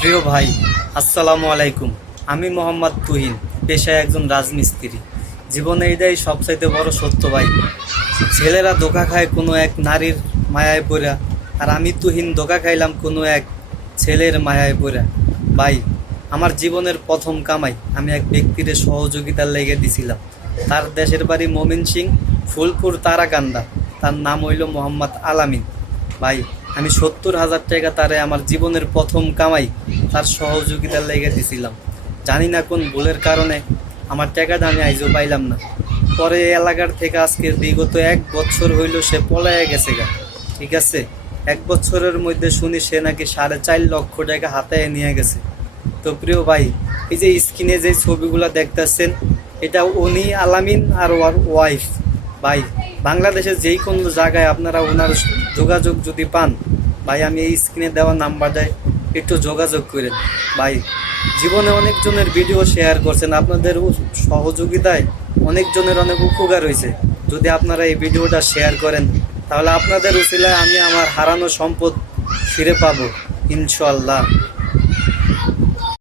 প্রিয় ভাই, আসসালামু আলাইকুম। আমি মোহাম্মদ তুহিন, পেশায় একজন রাজমিস্ত্রি। জীবনে এটাই সবচাইতে বড় সত্য ভাই, ছেলেরা ধোকা খায় কোনো এক নারীর মায়ায় পড়া, আর আমি তুহিন ধোকা খাইলাম কোনো এক ছেলের মায়ায় পড়া। ভাই, আমার জীবনের প্রথম কামাই আমি এক ব্যক্তির সহযোগিতার লেগে দিছিলাম। তার দেশের বাড়ি মমিন সিং ফুলপুর তারাকান্দা। তার নাম হইল মোহাম্মদ আলামিন। ভাই আমি সত্তর হাজার টাকা তারে আমার জীবনের প্রথম কামাই তার সহযোগিতার লেগে দিছিলাম। জানি না কোন ভুলের কারণে আমার টাকাটা আমি আইজও পাইলাম না। পরে এলাকার থেকে আজকে বিগত এক বছর হইল সে পলাইয়া গেছে গা। ঠিক আছে? এক বছরের মধ্যে শুনি সে নাকি সাড়ে চার লক্ষ টাকা হাতে নিয়ে গেছে। তো প্রিয় ভাই, এই যে স্ক্রিনে যে ছবিগুলো দেখতেছেন, এটা উনি আলামিন আর ওয়ার ওয়াইফ ভাই, বাংলাদেশের যেই কোনো জায়গায় আপনারা ওনার যোগাযোগ যদি পান, ভাই, আমি এই স্ক্রিনে দেওয়া নাম্বারটায় একটু যোগাযোগ করেন। ভাই, জীবনে অনেকজনের ভিডিও শেয়ার করছেন, আপনাদের সহযোগিতায় অনেকজনের অনেক উপকার হয়েছে। যদি আপনারা এই ভিডিওটা শেয়ার করেন, তাহলে আপনাদের উচিলায় আমি আমার হারানো সম্পদ ফিরে পাবো ইনশাল্লাহ